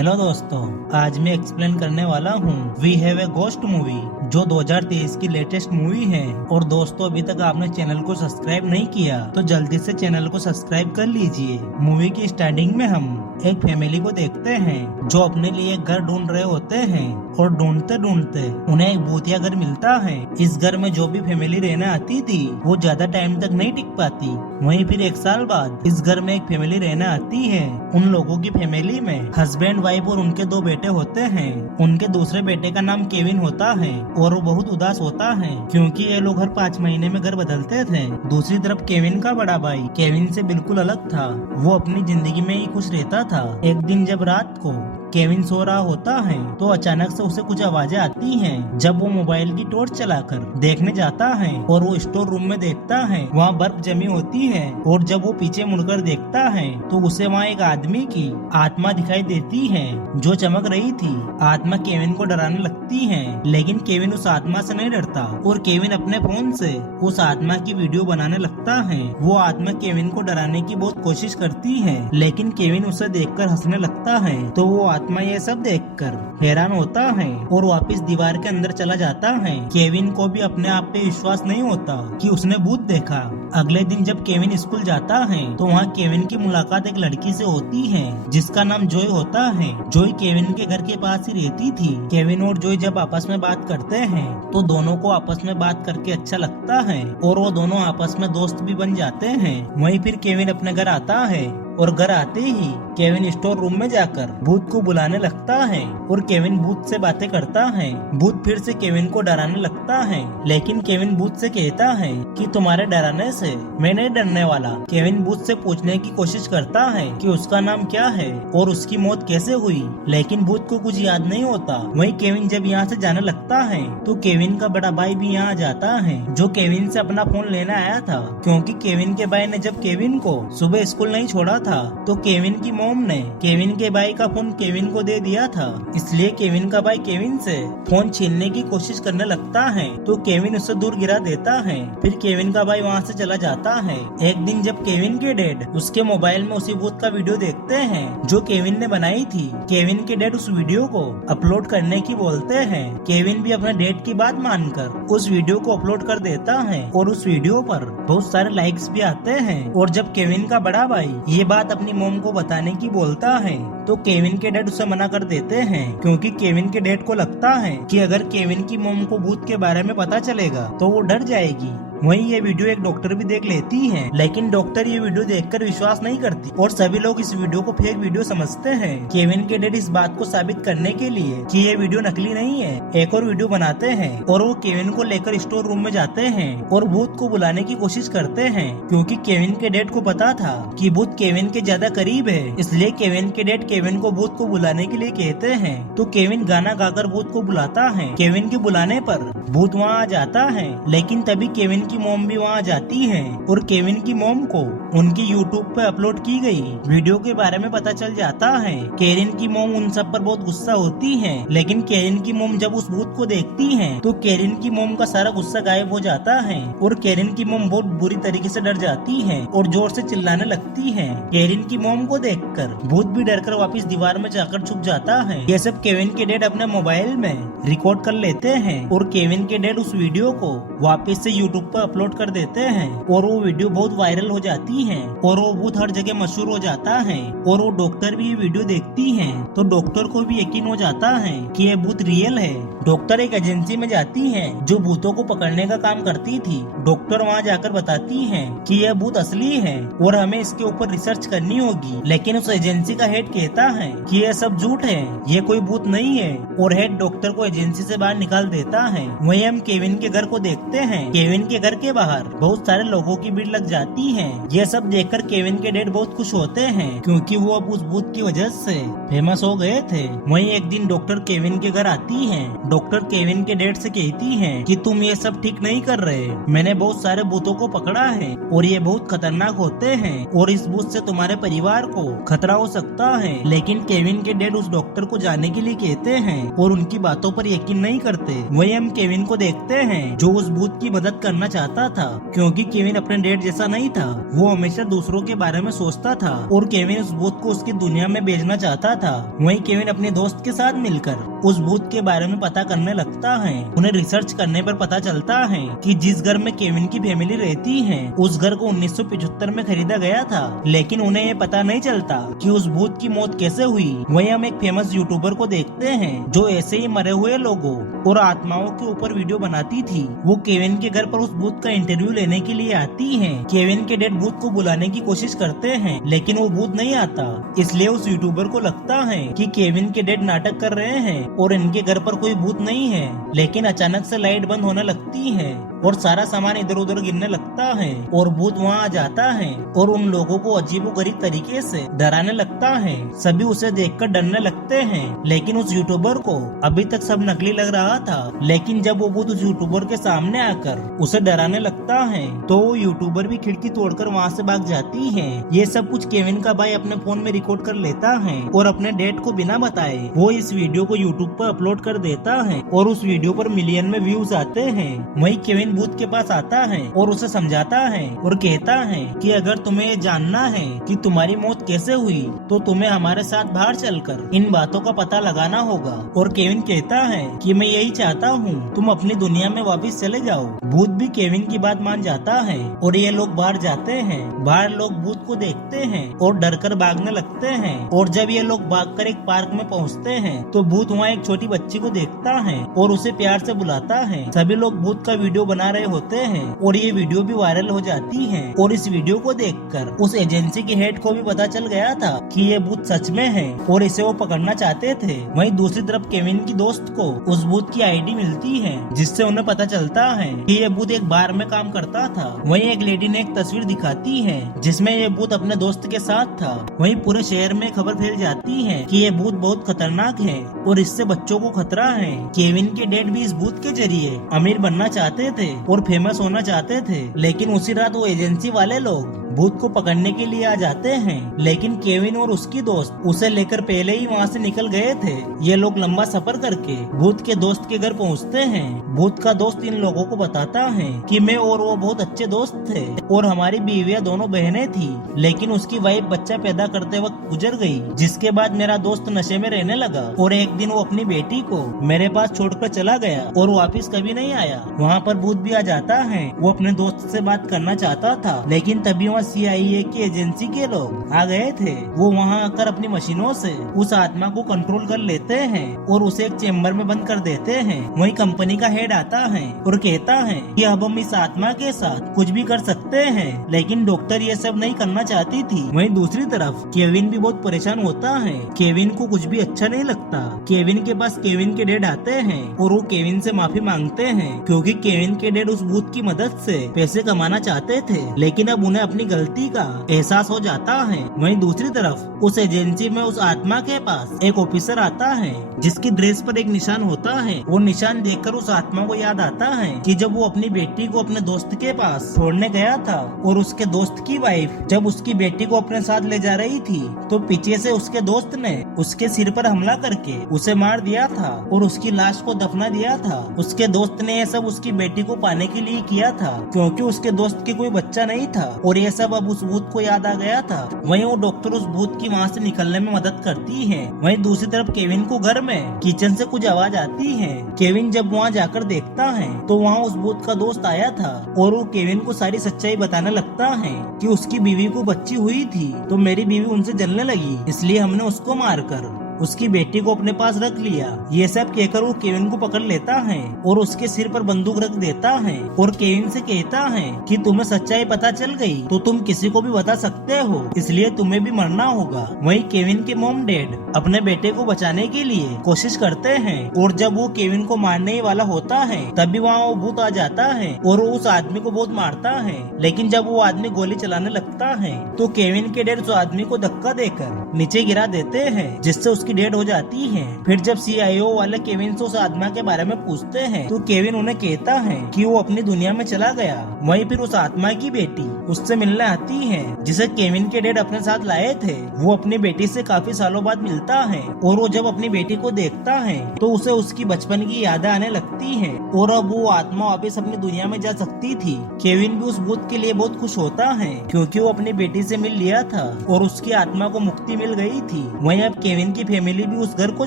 Hello दोस्तों, आज मैं एक्सप्लेन करने वाला हूँ we have a ghost movie, जो 2023 की लेटेस्ट मूवी है। और दोस्तों, अभी तक आपने चैनल को सब्सक्राइब नहीं किया तो जल्दी से चैनल को सब्सक्राइब कर लीजिए। मूवी की स्टार्टिंग में हम एक फैमिली को देखते हैं जो अपने लिए एक घर ढूंढ रहे होते हैं और ढूंढते ढूंढते उन्हें एक भूतिया घर मिलता है। इस घर में जो भी फैमिली रहने आती थी वो ज्यादा टाइम तक नहीं टिक पाती। वहीं फिर 1 साल बाद इस घर में एक फैमिली रहने आती है। उन लोगों की फैमिली में हस्बैंड, वाइफ और उनके 2 बेटे होते हैं। उनके दूसरे बेटे का नाम केविन होता है और वो बहुत उदास होता है क्योंकि ये लोग हर 5 महीने में घर बदलते थे। दूसरी तरफ केविन का बड़ा भाई केविन से बिल्कुल अलग था। वो अपनी जिंदगी में ही खुश रहता था। एक दिन जब रात को केविन सो रहा होता है तो अचानक से उसे कुछ आवाजें आती हैं। जब वो मोबाइल की टॉर्च चलाकर देखने जाता है और वो स्टोर रूम में देखता है, वहाँ बर्फ जमी होती है। और जब वो पीछे मुड़कर देखता है तो उसे वहाँ एक आदमी की आत्मा दिखाई देती है जो चमक रही थी। आत्मा केविन को डराने लगती है, लेकिन केविन उस आत्मा से नहीं डरता और केविन अपने फोन से उस आत्मा की वीडियो बनाने लगता है। वो आत्मा केविन को डराने की बहुत कोशिश करती है, लेकिन केविन उसे देखकर हंसने लगता है। तो वो आत्मा ये सब देखकर हैरान होता है और वापस दीवार के अंदर चला जाता है। केविन को भी अपने आप पे विश्वास नहीं होता कि उसने भूत देखा। अगले दिन जब केविन स्कूल जाता है तो वहाँ केविन की मुलाकात एक लड़की से होती है जिसका नाम जॉय होता है। जॉय केविन के घर के पास ही रहती थी। केविन और जॉय जब आपस में बात करते हैं तो दोनों को आपस में बात करके अच्छा लगता है और वो दोनों आपस में दोस्त भी बन जाते हैं। वहीं फिर केविन अपने घर आता है और घर आते ही केविन स्टोर रूम में जाकर भूत को बुलाने लगता है और केविन भूत से बातें करता है। भूत फिर से केविन को डराने लगता है, लेकिन केविन भूत से कहता है कि तुम्हारे डराने से मैं नहीं डरने वाला। केविन भूत से पूछने की कोशिश करता है कि उसका नाम क्या है और उसकी मौत कैसे हुई, लेकिन भूत को कुछ याद नहीं होता। वहीं केविन जब यहाँ से जाने लगता है तो केविन का बड़ा भाई भी यहाँ जाता है, जो केविन से अपना फोन लेने आया था, क्योंकि केविन के भाई ने जब केविन को सुबह स्कूल नहीं छोड़ा था तो केविन की मॉम ने केविन के भाई का फोन केविन को दे दिया था। इसलिए केविन का भाई केविन से फोन छीनने की कोशिश करने लगता है तो केविन उसे दूर गिरा देता है। फिर केविन का भाई वहाँ से चला जाता है। एक दिन जब केविन के डैड उसके मोबाइल में उसी भूत का वीडियो देखते हैं जो केविन ने बनाई थी, केविन के डैड उस वीडियो को अपलोड करने की बोलते हैं। केविन भी अपने डैड की बात मानकर उस वीडियो को अपलोड कर देता है और उस वीडियो पर बहुत सारे लाइक्स भी आते हैं। और जब केविन का बड़ा भाई ये बात अपनी मॉम को बताने की बोलता है तो केविन के डैड उसे मना कर देते हैं, क्योंकि केविन के डैड को लगता है कि अगर केविन की मॉम को भूत के बारे में पता चलेगा तो वो डर जाएगी। वहीं ये वीडियो एक डॉक्टर भी देख लेती है, लेकिन डॉक्टर ये वीडियो देखकर विश्वास नहीं करती और सभी लोग इस वीडियो को फेक वीडियो समझते हैं। केविन के डैड इस बात को साबित करने के लिए कि ये वीडियो नकली नहीं है, एक और वीडियो बनाते हैं और वो केविन को लेकर स्टोर रूम में जाते हैं और भूत को बुलाने की कोशिश करते हैं, क्योंकि केविन के डैड को पता था कि भूत केविन के ज्यादा करीब है। इसलिए केविन के डैड केविन को भूत को बुलाने के लिए कहते हैं तो केविन गाना गाकर भूत को बुलाता है। केविन के बुलाने पर भूत वहाँ आ जाता है, लेकिन तभी केविन की मॉम भी वहाँ जाती है और केविन की मॉम को उनकी यूट्यूब पे अपलोड की गई वीडियो के बारे में पता चल जाता है। केविन की मॉम उन सब पर बहुत गुस्सा होती है, लेकिन केविन की मॉम जब उस भूत को देखती है तो केविन की मॉम का सारा गुस्सा गायब हो जाता है और केविन की मॉम बहुत बुरी तरीके से डर जाती है और जोर से चिल्लाने लगती है। केविन की मॉम को देखकर भूत भी डरकर वापस दीवार में जाकर छुप जाता है। ये सब केविन के डैड अपने मोबाइल में रिकॉर्ड कर लेते हैं और केविन के डैड उस वीडियो को वापस से यूट्यूब पर अपलोड कर देते हैं और वो वीडियो बहुत वायरल हो जाती है और वो भूत हर जगह मशहूर हो जाता है। और वो डॉक्टर भी ये वीडियो देखती है तो डॉक्टर को भी यकीन हो जाता है कि ये भूत रियल है। डॉक्टर एक एजेंसी में जाती है जो भूतों को पकड़ने का काम करती थी। डॉक्टर वहाँ जाकर बताती है कि यह भूत असली है और हमें इसके ऊपर रिसर्च करनी होगी, लेकिन उस एजेंसी का हेड कहता है कि यह सब झूठ है, ये कोई भूत नहीं है और हेड डॉक्टर को एजेंसी से बाहर निकाल देता है। वहीं हम केविन के घर को देखते हैं। केविन के घर के बाहर बहुत सारे लोगों की भीड़ लग जाती है। ये सब देखकर केविन के डैड बहुत खुश होते हैं, क्योंकि वो अब उस भूत की वजह से फेमस हो गए थे। वहीं एक दिन डॉक्टर केविन के घर आती है डॉक्टर केविन के डैड से कहती है कि तुम ये सब ठीक नहीं कर रहे, मैंने बहुत सारे भूतों को पकड़ा है और ये बहुत खतरनाक होते हैं और इस भूत से तुम्हारे परिवार को खतरा हो सकता है। लेकिन केविन के डैड उस डॉक्टर को जाने के लिए कहते हैं और उनकी बातों पर यकीन नहीं करते। वही हम केविन को देखते हैं जो उस भूत की मदद करना चाहता था, क्योंकि केविन अपने डैड जैसा नहीं था, वो हमेशा दूसरों के बारे में सोचता था और केविन उस भूत को उसकी दुनिया में भेजना चाहता था। वहीं केविन अपने दोस्त के साथ मिलकर उस भूत के बारे में पता करने लगता है। उन्हें रिसर्च करने पर पता चलता है कि जिस घर में केविन की फैमिली रहती है उस घर को 1975 में खरीदा गया था, लेकिन उन्हें ये पता नहीं चलता कि उस भूत की मौत कैसे हुई। वहीं हम एक फेमस यूट्यूबर को देखते हैं जो ऐसे ही मरे हुए लोगों और आत्माओं के ऊपर वीडियो बनाती थी। वो केविन के घर पर उस भूत का इंटरव्यू लेने के लिए आती है। केविन के डैड भूत को बुलाने की कोशिश करते हैं लेकिन वो भूत नहीं आता, इसलिए उस यूट्यूबर को लगता है कि केविन के डैड नाटक कर रहे हैं और इनके घर पर कोई भूत नहीं है। लेकिन अचानक से लाइट बंद होने लगती है और सारा सामान इधर उधर गिरने लगता है और भूत वहाँ आ जाता है और उन लोगों को अजीबोगरीब तरीके से डराने लगता है। सभी उसे देखकर डरने लगते हैं, लेकिन उस यूट्यूबर को अभी तक सब नकली लग रहा था। लेकिन जब वो भूत उस यूट्यूबर के सामने आकर उसे डराने लगता है तो वो यूट्यूबर भी खिड़की तोड़कर वहाँ से भाग जाती है। ये सब कुछ केविन का भाई अपने फोन में रिकॉर्ड कर लेता है और अपने डैड को बिना बताए वो इस वीडियो को यूट्यूब पर अपलोड कर देता है और उस वीडियो पर मिलियन में व्यूज आते हैं। वही केविन भूत के पास आता है और उसे समझाता है और कहता है कि अगर तुम्हें ये जानना है कि तुम्हारी मौत कैसे हुई तो तुम्हें हमारे साथ बाहर चलकर इन बातों का पता लगाना होगा। और केविन कहता है कि मैं यही चाहता हूँ, तुम अपनी दुनिया में वापस चले जाओ। भूत भी केविन की बात मान जाता है और ये लोग बाहर जाते हैं। बाहर लोग भूत को देखते हैं और डर कर भागने लगते हैं और जब ये लोग भागकर एक पार्क में पहुँचते हैं तो भूत वहाँ एक छोटी बच्ची को देखता है और उसे प्यार से बुलाता है। सभी लोग भूत का वीडियो बना रहे होते हैं और ये वीडियो भी वायरल हो जाती है और इस वीडियो को देखकर उस एजेंसी के हेड को भी पता चल गया था कि ये भूत सच में है और इसे वो पकड़ना चाहते थे। वहीं दूसरी तरफ केविन की दोस्त को उस भूत की आईडी मिलती है जिससे उन्हें पता चलता है कि ये भूत एक बार में काम करता था। वहीं एक लेडी ने एक तस्वीर दिखाती है जिसमें ये भूत अपने दोस्त के साथ था। वहीं पूरे शहर में खबर फैल जाती है कि ये भूत बहुत खतरनाक है और इससे बच्चों को खतरा है। केविन के डैड भी इस भूत के जरिए अमीर बनना चाहते थे और फेमस होना चाहते थे, लेकिन उसी रात वो एजेंसी वाले लोग भूत को पकड़ने के लिए आ जाते हैं। लेकिन केविन और उसकी दोस्त उसे लेकर पहले ही वहाँ से निकल गए थे। ये लोग लंबा सफर करके भूत के दोस्त के घर पहुँचते हैं। भूत का दोस्त इन लोगों को बताता है कि मैं और वो बहुत अच्छे दोस्त थे और हमारी बीवियाँ दोनों बहनें थी, लेकिन उसकी वाइफ बच्चा पैदा करते वक्त गुजर गई, जिसके बाद मेरा दोस्त नशे में रहने लगा और एक दिन वो अपनी बेटी को मेरे पास छोड़कर चला गया और वापिस कभी नहीं आया। वहाँ पर भूत भी आ जाता है। वो अपने दोस्त से बात करना चाहता था, लेकिन तभी CIA की एजेंसी के लोग आ गए थे। वो वहाँ आकर अपनी मशीनों से उस आत्मा को कंट्रोल कर लेते हैं और उसे एक चेम्बर में बंद कर देते हैं। वही कंपनी का हेड आता है और कहता है कि अब हम इस आत्मा के साथ कुछ भी कर सकते हैं, लेकिन डॉक्टर ये सब नहीं करना चाहती थी। वहीं दूसरी तरफ केविन भी बहुत परेशान होता है। केविन को कुछ भी अच्छा नहीं लगता। केविन के पास केविन के डैड आते हैं और वो केविन से माफी मांगते हैं क्योंकि केविन के डैड उस भूत की मदद से पैसे कमाना चाहते थे, लेकिन अब उन्हें अपनी गलती का एहसास हो जाता है। वहीं दूसरी तरफ उस एजेंसी में उस आत्मा के पास एक ऑफिसर आता है जिसकी ड्रेस पर एक निशान होता है। वो निशान देखकर उस आत्मा को याद आता है कि जब वो अपनी बेटी को अपने दोस्त के पास छोड़ने गया था और उसके दोस्त की वाइफ जब उसकी बेटी को अपने साथ ले जा रही थी तो पीछे से उसके दोस्त ने उसके सिर पर हमला करके उसे मार दिया था और उसकी लाश को दफना दिया था। उसके दोस्त ने यह सब उसकी बेटी को पाने के लिए किया था क्योंकि उसके दोस्त के कोई बच्चा नहीं था और ये सब अब उस भूत को याद आ गया था। वहीं वो डॉक्टर उस भूत की वहाँ से निकलने में मदद करती है। वहीं दूसरी तरफ केविन को घर में किचन से कुछ आवाज आती है। केविन जब वहाँ जाकर देखता है तो वहाँ उस भूत का दोस्त आया था और वो केविन को सारी सच्चाई बताने लगता है कि उसकी बीवी को बच्ची हुई थी तो मेरी बीवी उनसे जलने लगी, इसलिए हमने उसको मारकर उसकी बेटी को अपने पास रख लिया। ये सब कहकर वो केविन को पकड़ लेता है और उसके सिर पर बंदूक रख देता है और केविन से कहता है कि तुम्हें सच्चाई पता चल गई तो तुम किसी को भी बता सकते हो, इसलिए तुम्हें भी मरना होगा। वहीं केविन के मॉम डैड अपने बेटे को बचाने के लिए कोशिश करते हैं और जब वो केविन को मारने ही वाला होता है तभी वहाँ वो भूत आ जाता है और वो उस आदमी को बहुत मारता है। लेकिन जब वो आदमी गोली चलाने लगता है तो केविन के डैड उस आदमी को धक्का देकर नीचे गिरा देते हैं जिससे उसकी उसकी डेड हो जाती है। फिर जब CIO वाले केविन से उस आत्मा के बारे में पूछते हैं तो केविन उन्हें कहता है कि वो अपनी दुनिया में चला गया। वहीं फिर उस आत्मा की बेटी उससे मिलने आती है जिसे केविन के डेड अपने साथ लाए थे। वो अपनी बेटी से काफी सालों बाद मिलता है और वो जब अपनी बेटी को देखता है तो उसे उसकी बचपन की यादें आने लगती है और अब वो आत्मा वापस अपनी दुनिया में जा सकती थी। केविन भी उस भूत के लिए बहुत खुश होता है क्योंकि वो अपनी बेटी से मिल लिया था और उसकी आत्मा को मुक्ति मिल गई थी। वहीं अब केविन की फैमिली भी उस घर को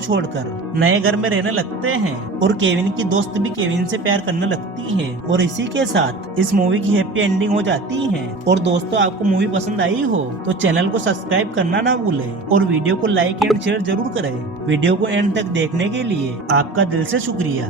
छोड़कर नए घर में रहने लगते हैं और केविन की दोस्त भी केविन से प्यार करने लगती है। और इसी के साथ इस मूवी की हैप्पी एंडिंग हो जाती है। और दोस्तों, आपको मूवी पसंद आई हो तो चैनल को सब्सक्राइब करना ना भूलें और वीडियो को लाइक एंड शेयर जरूर करें। वीडियो को एंड तक देखने के लिए आपका दिल से शुक्रिया।